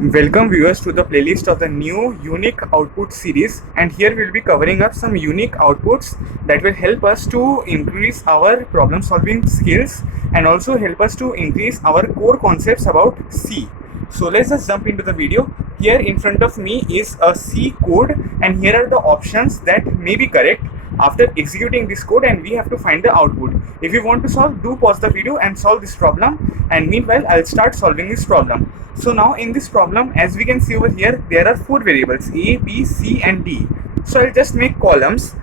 Welcome viewers to the playlist of the new unique output series, and here we'll be covering up some unique outputs that will help us to increase our problem solving skills and also help us to increase our core concepts about C. So let's just jump into the video. Here in front of me is a C code, and here are the options that may be correct after executing this code, and we have to find the output. If you want to solve, do pause the video and solve this problem, and meanwhile I'll start solving this problem. So now in this problem, as we can see over here, there are four variables A, B, C and D. So I'll just make columns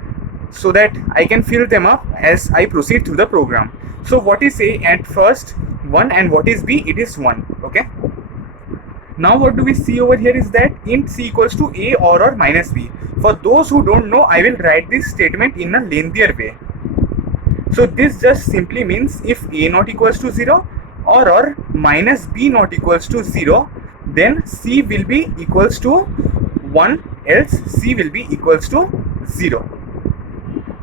so that I can fill them up as I proceed through the program. So what is A at first? 1, and what is B? It is 1. Okay. Now what do we see over here is that int C equals to A or minus B. For those who don't know, I will write this statement in a lengthier way. So this just simply means if A not equals to 0 or minus B not equals to 0, then C will be equals to 1, else C will be equals to 0.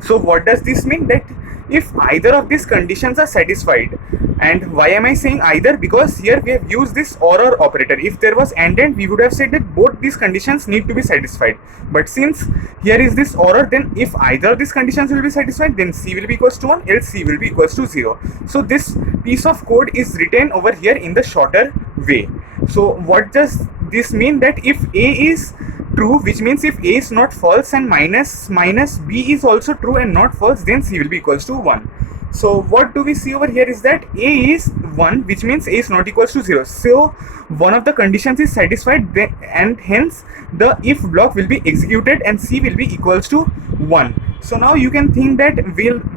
So what does this mean? That if either of these conditions are satisfied, and why am I saying either? Because here we have used this or operator. If there was and, we would have said that both these conditions need to be satisfied. But since here is this or, then if either of these conditions will be satisfied, then C will be equals to 1, else C will be equals to 0. So this piece of code is written over here in the shorter way. So what does this mean? That if A is true, which means if A is not false and minus B is also true and not false, then C will be equals to 1. So what do we see over here is that A is 1, which means A is not equals to 0. So one of the conditions is satisfied, and hence the if block will be executed and C will be equals to 1. So now you can think that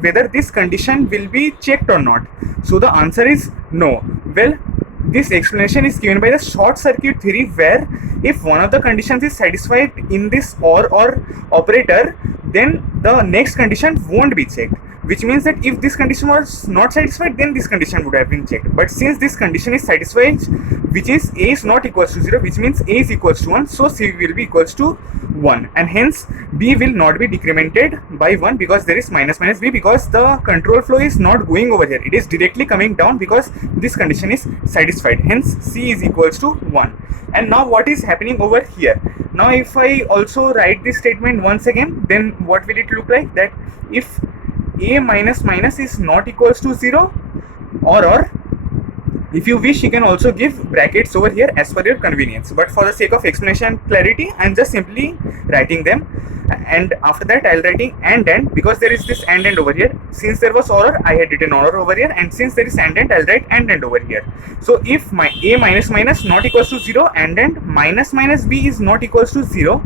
whether this condition will be checked or not. So the answer is no. Well, this explanation is given by the short circuit theory, where if one of the conditions is satisfied in this or operator, then the next condition won't be checked, which means that if this condition was not satisfied, then this condition would have been checked. But since this condition is satisfied, which is A is not equals to 0, which means A is equals to 1, so C will be equals to 1, and hence B will not be decremented by 1 because there is minus B, because the control flow is not going over here, it is directly coming down because this condition is satisfied. Hence C is equals to 1. And now what is happening over here? Now if I also write this statement once again, then what will it look like? That if A minus is not equals to 0, or if you wish, you can also give brackets over here as per your convenience, but for the sake of explanation clarity, I'm just simply writing them, and after that I'll writing and because there is this and over here. Since there was or, I had written or over here, and since there is and I'll write and over here. So if my A minus not equals to 0 and minus B is not equals to 0,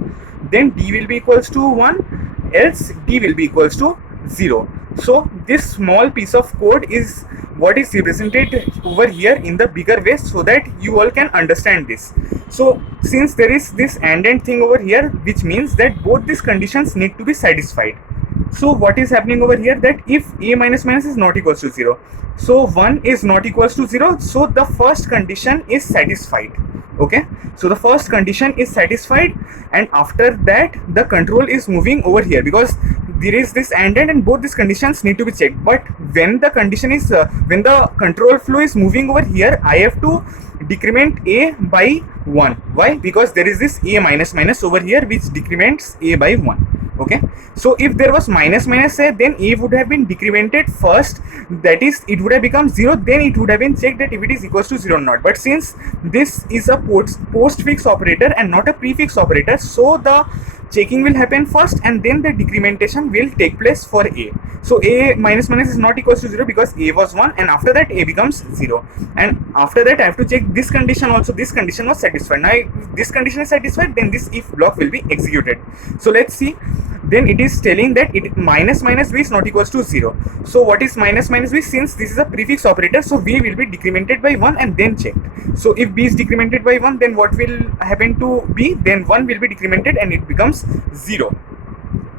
then D will be equals to 1, else D will be equals to 0. So this small piece of code is what is represented over here in the bigger way, so that you all can understand this. So since there is this and thing over here, which means that both these conditions need to be satisfied. So what is happening over here? That if A minus is not equals to 0, so 1 is not equals to 0, so the first condition is satisfied. Okay, so the first condition is satisfied, and after that the control is moving over here because there is this and both these conditions need to be checked. But when the condition is when the control flow is moving over here, I have to decrement A by 1. Why? Because there is this A minus over here which decrements A by 1. Okay, so if there was minus A, then A would have been decremented first, that is it would have become 0, then it would have been checked that if it is equals to 0 or not. But since this is a postfix operator and not a prefix operator, so the checking will happen first and then the decrementation will take place for A. So A minus is not equals to 0 because A was 1, and after that A becomes 0, and after that I have to check this condition also. This condition was satisfied. Now if this condition is satisfied, then this if block will be executed. So let's see. Then it is telling that it minus B is not equals to 0. So what is minus B? Since this is a prefix operator, so B will be decremented by 1 and then checked. So if B is decremented by 1, then what will happen to B? Then 1 will be decremented and it becomes 0.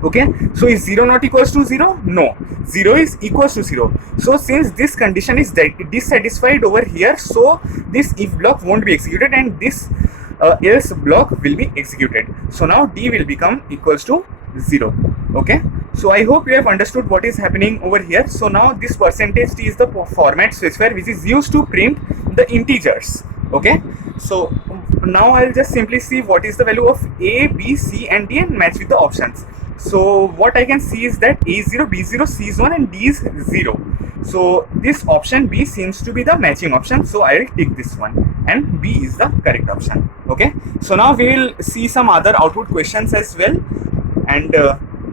Okay, so is 0 not equals to 0? No, 0 is equals to 0. So since this condition is dissatisfied over here, so this if block won't be executed and this else block will be executed. So now D will become equals to 0. Okay, so I hope you have understood what is happening over here. So now this percentage T is the format specifier which is used to print the integers. Okay, so now I'll just simply see what is the value of A, B, C and D and match with the options. So what I can see is that A is 0, B is 0, C is 1 and D is 0. So this option B seems to be the matching option, so I will tick this one and B is the correct option. Okay, so now we will see some other output questions as well, and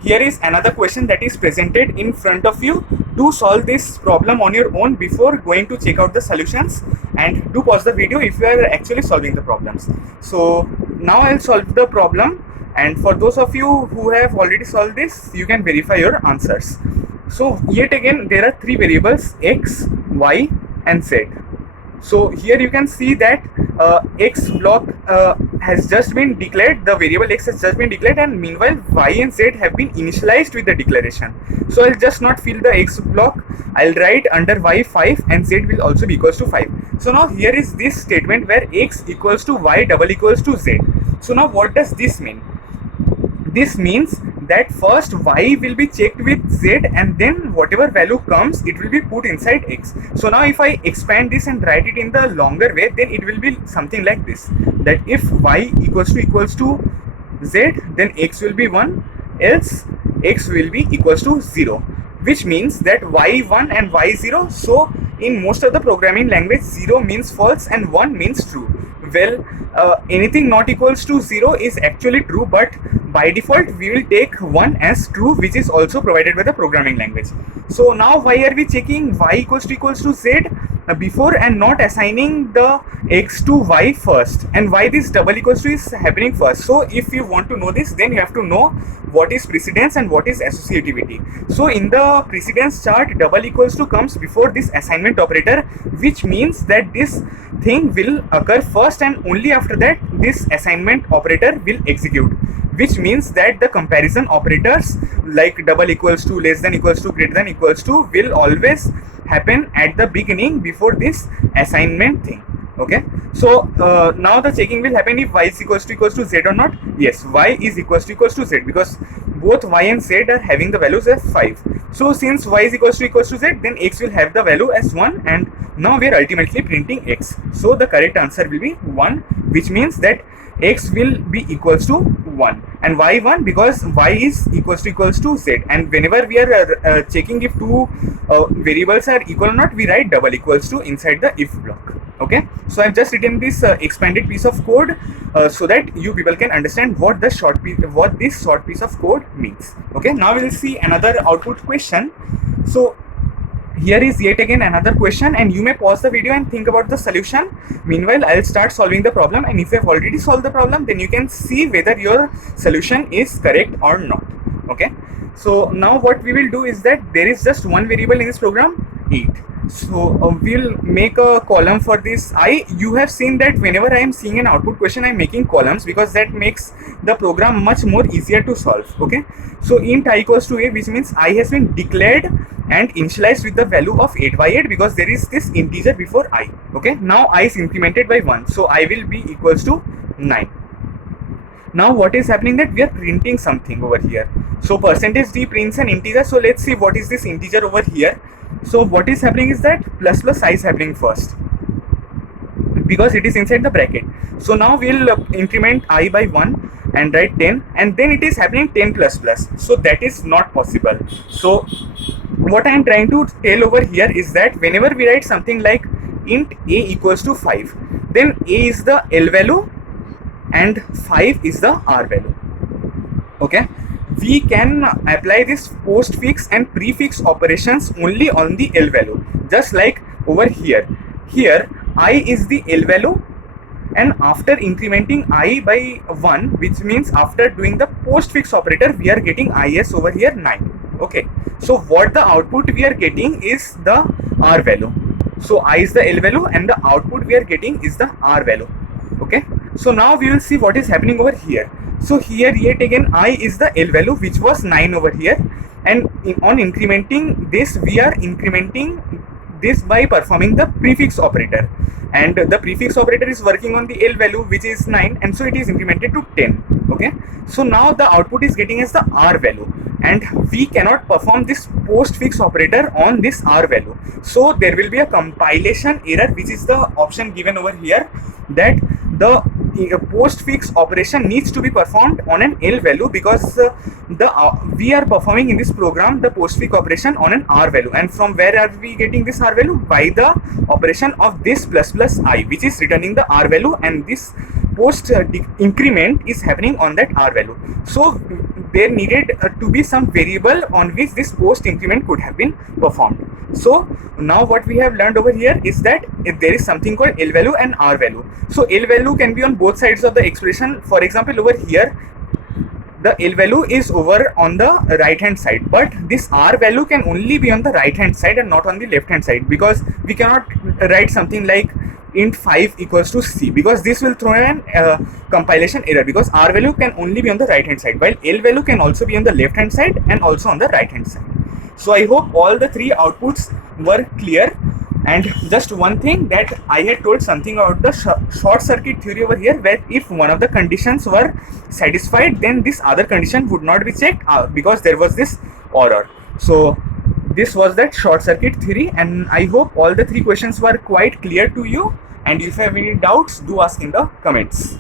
here is another question that is presented in front of you. Do solve this problem on your own before going to check out the solutions, and do pause the video if you are actually solving the problems. So now I'll solve the problem, and for those of you who have already solved this, you can verify your answers. So yet again there are three variables x, y and z. So here you can see that x block has just been declared, the variable x has just been declared, and meanwhile y and z have been initialized with the declaration. So I'll just not fill the x block, I'll write under y 5 and z will also be equals to 5. So now here is this statement where x equals to y double equals to z. So now what does this mean? This means that first y will be checked with z and then whatever value comes it will be put inside x. So now if I expand this and write it in the longer way, then it will be something like this, that if y equals to z, then x will be 1, else x will be equals to 0, which means that y1 and y0. So in most of the programming language 0 means false and 1 means true. Well, anything not equals to 0 is actually true, but by default we will take 1 as true, which is also provided by the programming language. So now why are we checking y equals to z before and not assigning the x to y first, and why this double equals to is happening first? So if you want to know this, then you have to know what is precedence and what is associativity. So in the precedence chart, double equals to comes before this assignment operator, which means that this thing will occur first and only after that this assignment operator will execute, which means that the comparison operators like double equals to, less than equals to, greater than equals to will always happen at the beginning before this assignment thing. Okay, so now the checking will happen if y is equals to z or not. Yes, y is equals to z because both y and z are having the values as 5. So since y is equals to z, then x will have the value as 1, and now we are ultimately printing x. So the correct answer will be 1, which means that x will be equals to 1 and y 1 because y is equals to z, and whenever we are checking if two variables are equal or not, we write double equals to inside the if block. Okay, so I've just written this expanded piece of code so that you people can understand what this short piece of code means. Okay, now we'll see another output question. So here is yet again another question, and you may pause the video and think about the solution. Meanwhile, I'll start solving the problem, and if you have already solved the problem, then you can see whether your solution is correct or not. Okay, so now what we will do is that there is just one variable in this program, 8. So we'll make a column for this I. You have seen that whenever I am seeing an output question, I'm making columns because that makes the program much more easier to solve. Okay, so int I equals to 8, which means I has been declared and initialized with the value of 8 by 8 because there is this integer before I. Okay, now I is incremented by 1, so I will be equals to 9. Now what is happening that we are printing something over here. So percentage d prints an integer. So let's see what is this integer over here. So what is happening is that plus I is happening first because it is inside the bracket. So now we'll increment I by 1 and write 10, and then it is happening 10 plus plus. So that is not possible. So what I am trying to tell over here is that whenever we write something like int a equals to 5, then a is the L value and 5 is the R value. Okay, we can apply this postfix and prefix operations only on the L value, just like over here. Here I is the L value, and after incrementing I by 1, which means after doing the postfix operator, we are getting is over here 9. Okay, so what the output we are getting is the R value. So I is the L value and the output we are getting is the R value. Okay, so now we will see what is happening over here. So here yet again I is the L value, which was 9 over here, and on incrementing this, we are incrementing this by performing the prefix operator, and the prefix operator is working on the L value, which is 9, and so it is incremented to 10. Okay, so now the output is getting as the R value, and we cannot perform this postfix operator on this R value. So there will be a compilation error, which is the option given over here, that the postfix operation needs to be performed on an L value, because we are performing in this program the postfix operation on an R value. And from where are we getting this R value? By the operation of this plus plus I, which is returning the R value, and this post increment is happening on that R value. So there needed to be some variable on which this post increment could have been performed. So now what we have learned over here is that if there is something called L value and R value. So L value can be on both sides of the expression. For example, over here the L value is over on the right hand side, but this R value can only be on the right hand side and not on the left hand side, because we cannot write something like int 5 equals to C, because this will throw an compilation error, because R value can only be on the right hand side, while L value can also be on the left hand side and also on the right hand side. So I hope all the three outputs were clear. And just one thing, that I had told something about the short circuit theory over here, where if one of the conditions were satisfied, then this other condition would not be checked because there was this error. So this was that short circuit theory, and I hope all the three questions were quite clear to you. And if you have any doubts, do ask in the comments.